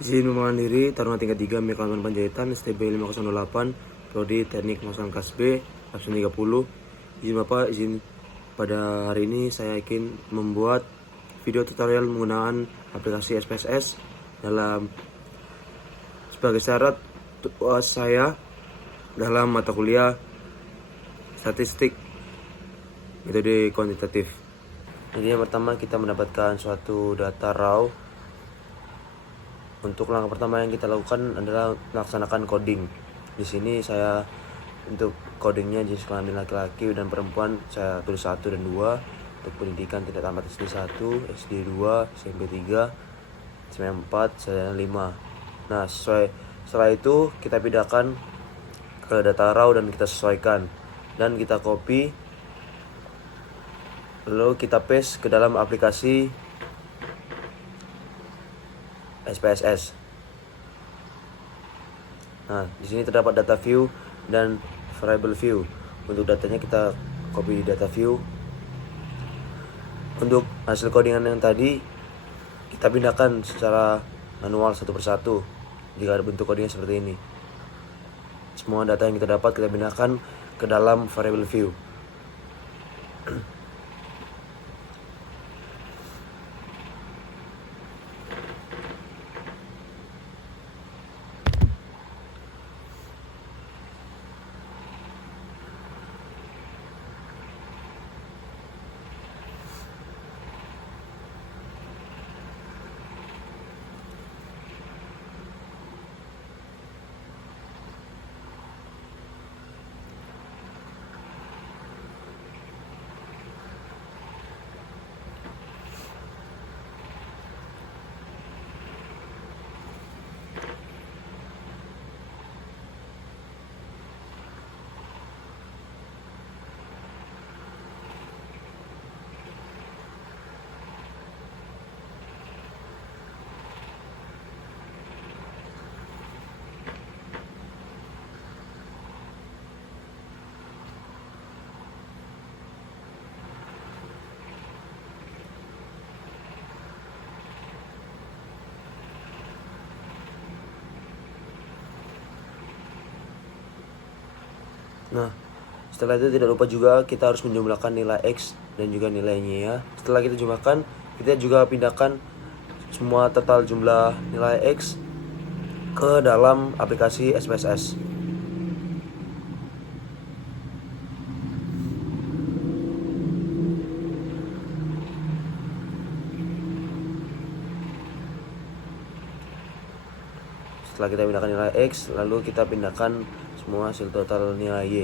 Izin memandiri Taruna tingkat 3 Mekanisme Panjaitan STB 508 Prodi Teknik Pemasangan Kelas B absen 30. Izin Bapak, izin pada hari ini saya ingin membuat video tutorial menggunakan aplikasi SPSS dalam sebagai syarat UAS saya dalam mata kuliah statistik metode kuantitatif. Jadi yang pertama kita mendapatkan suatu data raw. Untuk langkah pertama yang kita lakukan adalah melaksanakan coding. Di sini saya untuk codingnya jenis kelamin laki-laki dan perempuan saya tulis 1 dan 2. Untuk pendidikan tidak tamat SD 1, SD 2, SMP 3, SMP 4, dan 5. Nah, setelah itu kita pindahkan ke data raw dan kita sesuaikan. Dan kita copy, lalu kita paste ke dalam aplikasi SPSS. Nah, di sini terdapat data view dan variable view. Untuk datanya kita copy di data view. Untuk hasil codingan yang tadi kita pindahkan secara manual satu persatu jika ada bentuk codingnya seperti ini. Semua data yang kita dapat kita pindahkan ke dalam variable view. Nah, setelah itu tidak lupa juga kita harus menjumlahkan nilai X dan juga nilainya ya. Setelah kita jumlahkan, kita juga pindahkan semua total jumlah nilai X ke dalam aplikasi SPSS. Setelah kita pindahkan nilai X, lalu kita pindahkan semua hasil total nilai Y.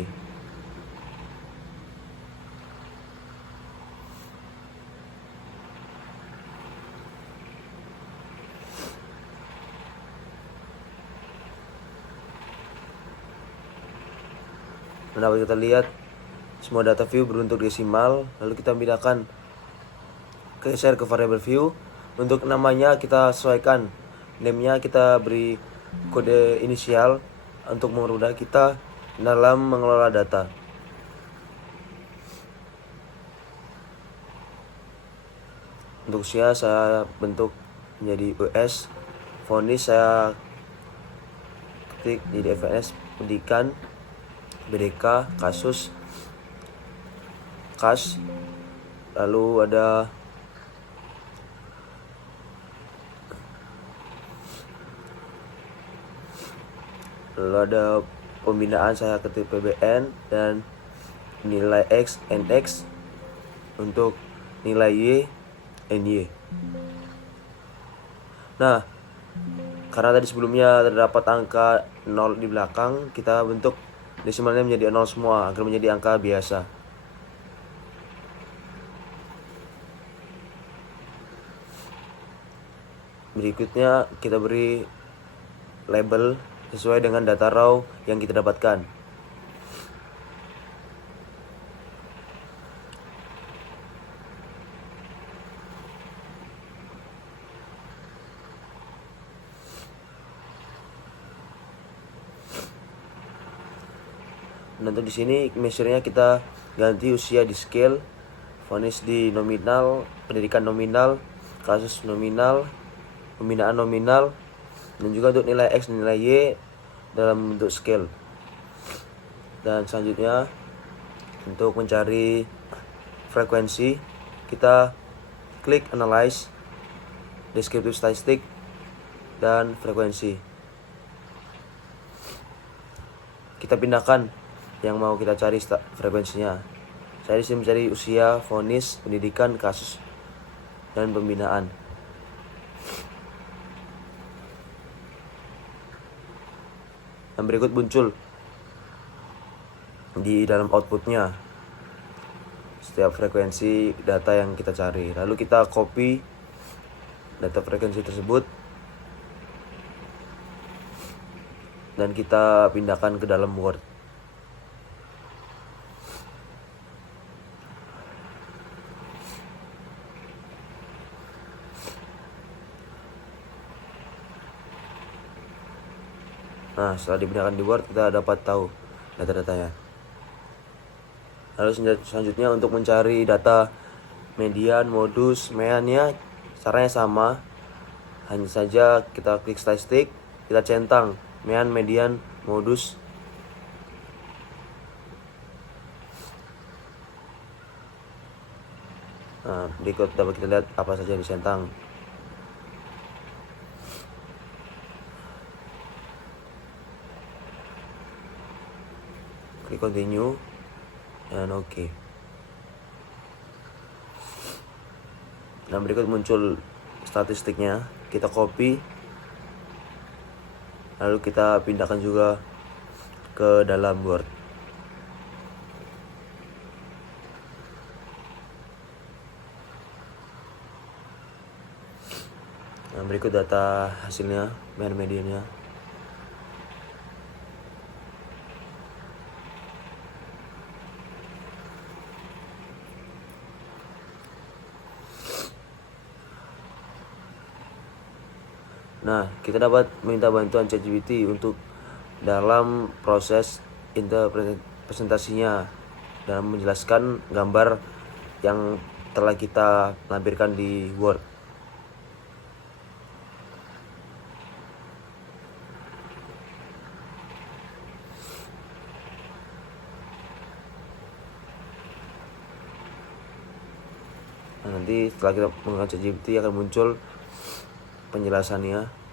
Dan dapat kita lihat semua data view berbentuk desimal, lalu kita pindahkan geser ke variable view. Untuk namanya kita sesuaikan, name-nya kita beri kode inisial untuk mempermudah kita dalam mengelola data. Untuk usia saya bentuk menjadi US, fonis saya ketik di DFNS pendidikan, BDK, kasus, kas, lalu ada pembinaan saya ketik PBN dan nilai X, NX untuk nilai Y, NY. Nah, karena tadi sebelumnya terdapat angka 0 di belakang, kita bentuk desimalnya menjadi 0 semua agar menjadi angka biasa. Berikutnya kita beri label sesuai dengan data raw yang kita dapatkan. Dan untuk di sini measure-nya kita ganti usia di scale, vonis di nominal, pendidikan nominal, kasus nominal, pembinaan nominal, dan juga untuk nilai X dan nilai Y dalam bentuk scale. Dan selanjutnya untuk mencari frekuensi, kita klik analyze, descriptive statistic, dan frekuensi. Kita pindahkan yang mau kita cari frekuensinya. Saya disini mencari usia, vonis, pendidikan, kasus, dan pembinaan. Yang berikut muncul di dalam outputnya setiap frekuensi data yang kita cari. Lalu kita copy data frekuensi tersebut dan kita pindahkan ke dalam Word. Nah, setelah dipindahkan di Word, kita dapat tahu data-datanya. Lalu selanjutnya untuk mencari data median, modus, meannya, caranya sama. Hanya saja kita klik statistik, kita centang mean, median, modus. Nah, berikut dapat kita lihat apa saja yang dicentang. Klik continue dan oke. Nah, berikut muncul statistiknya. Kita copy, lalu kita pindahkan juga ke dalam Word. Nah, berikut data hasilnya, mean, mediannya. Nah, kita dapat minta bantuan ChatGPT untuk dalam proses presentasinya dalam menjelaskan gambar yang telah kita lampirkan di Word. Nah, nanti setelah kita menggunakan ChatGPT akan muncul penjelasannya.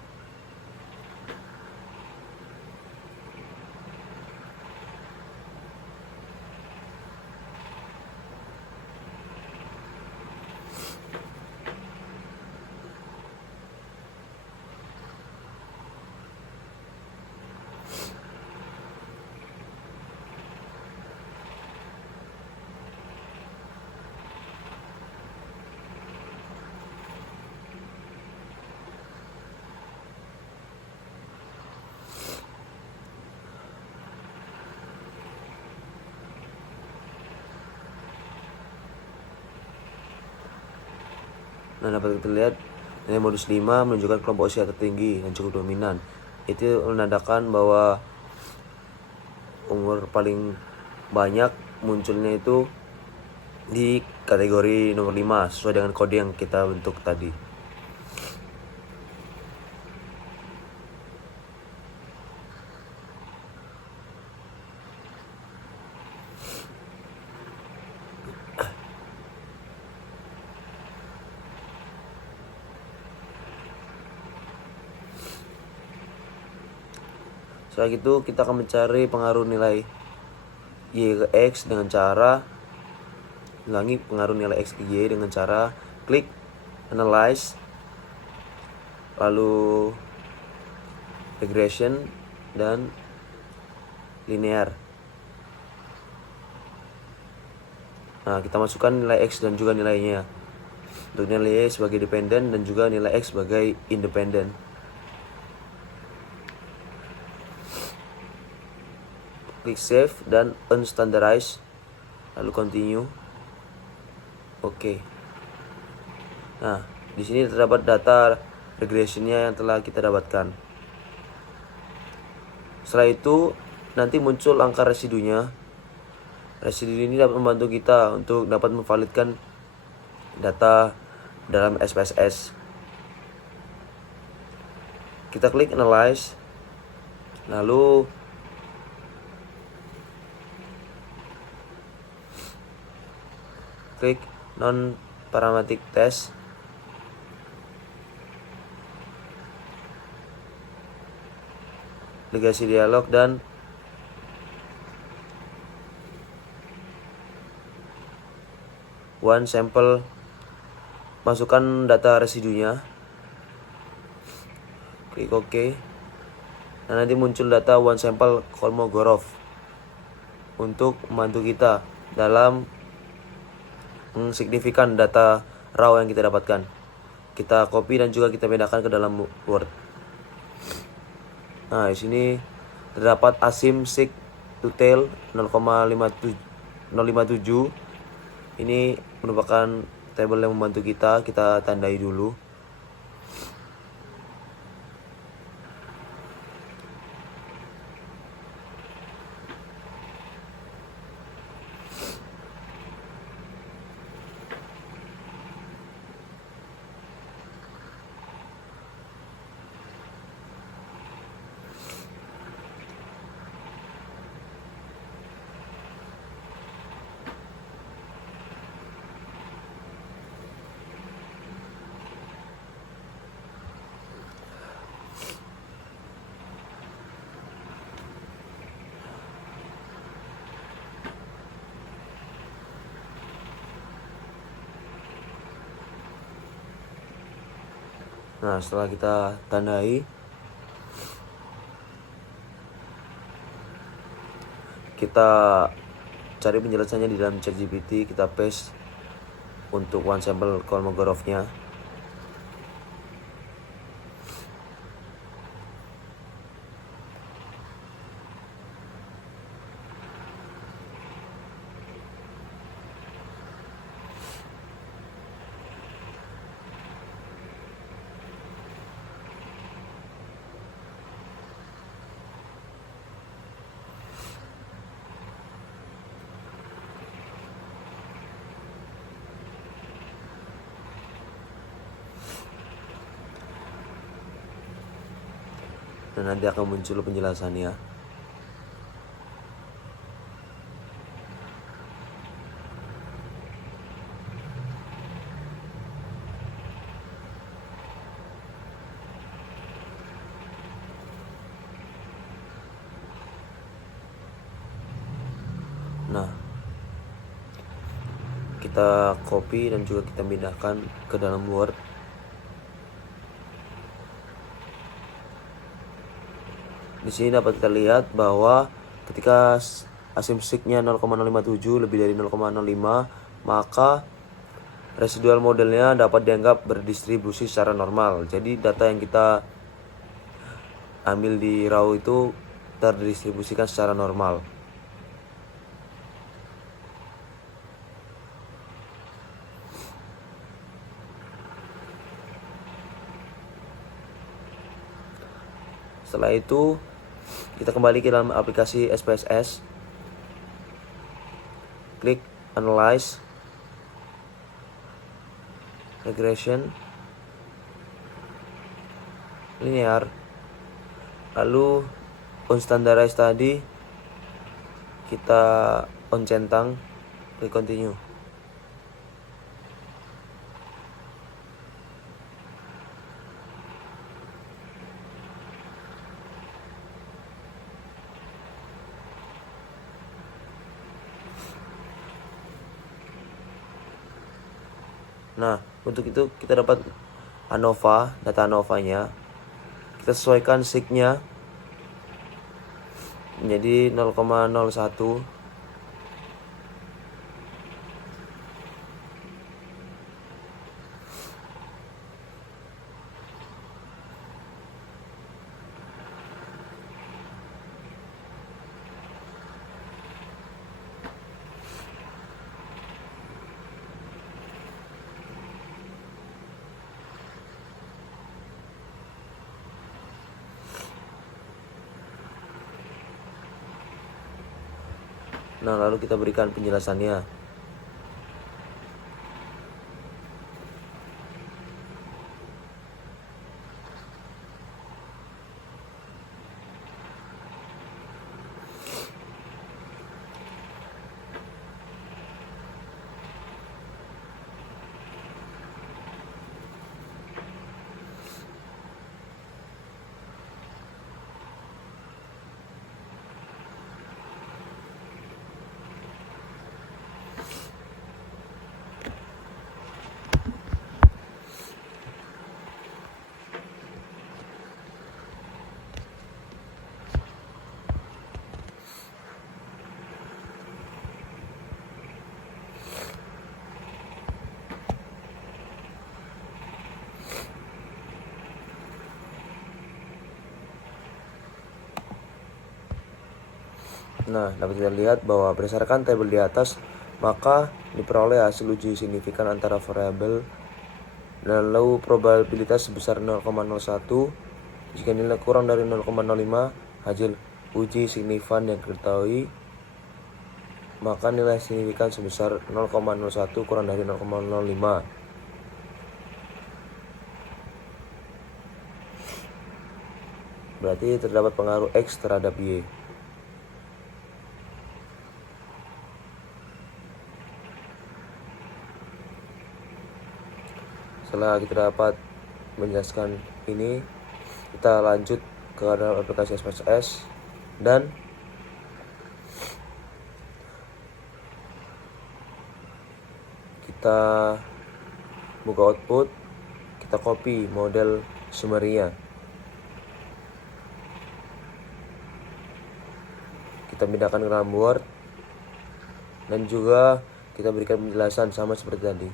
Nah, dapat kita lihat nilai modus 5 menunjukkan kelompok usia tertinggi dan cukup dominan. Itu menandakan bahwa umur paling banyak munculnya itu di kategori nomor 5 sesuai dengan kode yang kita bentuk tadi. Setelah itu kita akan mencari pengaruh nilai Y ke X dengan cara pengaruh nilai X ke Y dengan cara klik analyze, lalu regression dan linear. Nah, kita masukkan nilai X dan juga nilainya. Untuk nilai Y sebagai dependent dan juga nilai X sebagai independent. Klik save dan unstandardized, lalu continue. Oke. Nah, di sini terdapat data regressionnya yang telah kita dapatkan. Setelah itu nanti muncul angka residunya. Residu ini dapat membantu kita untuk dapat memvalidkan data dalam SPSS. Kita klik analyze, lalu klik non parametric test. Legasi dialog dan one sample, masukkan data residunya, klik OK. Nah, nanti muncul data one sample Kolmogorov untuk membantu kita dalam signifikan data raw yang kita dapatkan. Kita copy dan juga kita pindahkan ke dalam Word. Nah, di sini terdapat asim.sig to tail 0,57. Ini merupakan tabel yang membantu kita tandai dulu. Nah, setelah kita tandai, kita cari penjelasannya di dalam ChatGPT, kita paste untuk one sample Kolmogorovnya. Dan nanti akan muncul penjelasannya. Nah, kita copy dan juga kita pindahkan ke dalam Word. Di sini dapat kita lihat bahwa ketika asim.sig-nya 0,057 lebih dari 0,05, maka residual modelnya dapat dianggap berdistribusi secara normal. Jadi data yang kita ambil di raw itu terdistribusikan secara normal. Setelah itu kita kembali ke dalam aplikasi SPSS, klik analyze, regression, linear, lalu on standardized tadi kita on centang, klik continue. Nah, untuk itu kita dapat ANOVA, data ANOVA-nya. Kita sesuaikan sig-nya menjadi 0,01. Nah, lalu kita berikan penjelasannya. Nah, dapat kita lihat bahwa berdasarkan tabel di atas, maka diperoleh hasil uji signifikan antara variabel dan lalu probabilitas sebesar 0,01. Jika nilai kurang dari 0,05, hasil uji signifikan yang diketahui, maka nilai signifikan sebesar 0,01 kurang dari 0,05. Berarti terdapat pengaruh X terhadap Y. Setelah kita dapat menjelaskan ini, kita lanjut ke dalam aplikasi SPSS dan kita buka output, kita copy model summary-nya, kita pindahkan ke dalam Word, dan juga kita berikan penjelasan sama seperti tadi.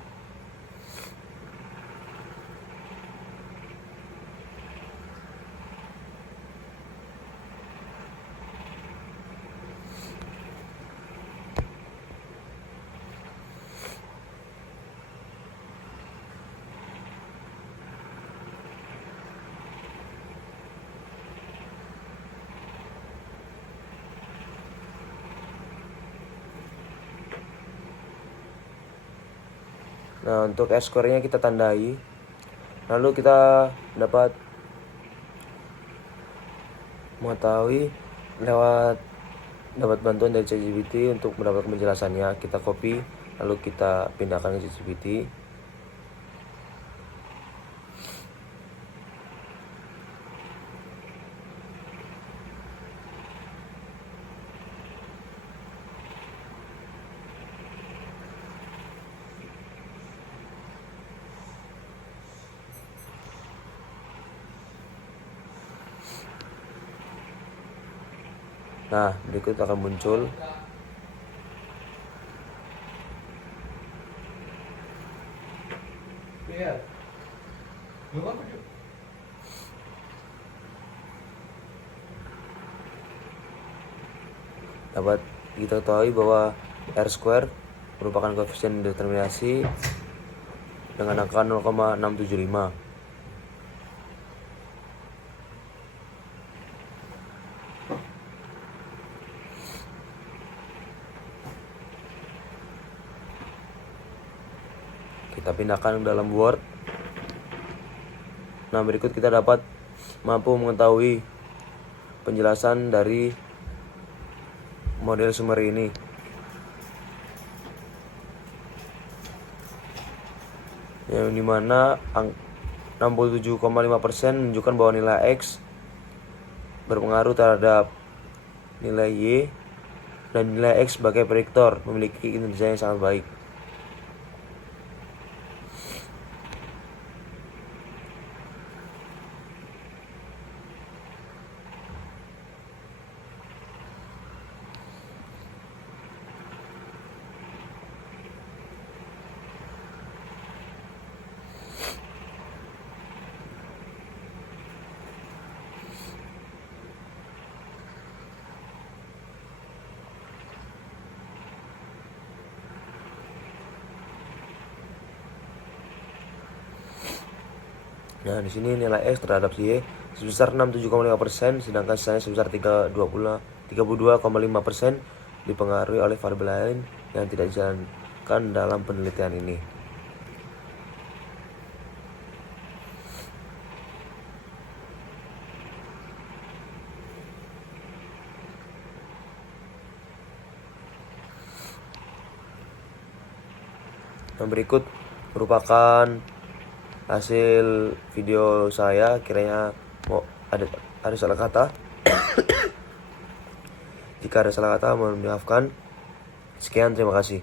Nah, untuk S-score-nya kita tandai. Lalu kita dapat mengetahui dapat bantuan dari ChatGPT untuk mendapatkan penjelasannya. Kita copy, lalu kita pindahkan ke ChatGPT. Nah, berikut akan muncul dapat kita ketahui bahwa R-square merupakan koefisien determinasi dengan angka 0,675. Kita pindahkan ke dalam Word. Nah, berikut kita dapat mampu mengetahui penjelasan dari model summary ini. Yang dimana 67,5% menunjukkan bahwa nilai X berpengaruh terhadap nilai Y, dan nilai X sebagai prediktor memiliki kinerja yang sangat baik. Nah, di sini nilai X terhadap Y sebesar 67,5%, sedangkan sisanya sebesar 32,5% dipengaruhi oleh variabel lain yang tidak dijalankan dalam penelitian ini. Yang berikut merupakan hasil video saya. Kiranya ada salah kata. Jika ada salah kata, mohon dimaafkan. Sekian, terima kasih.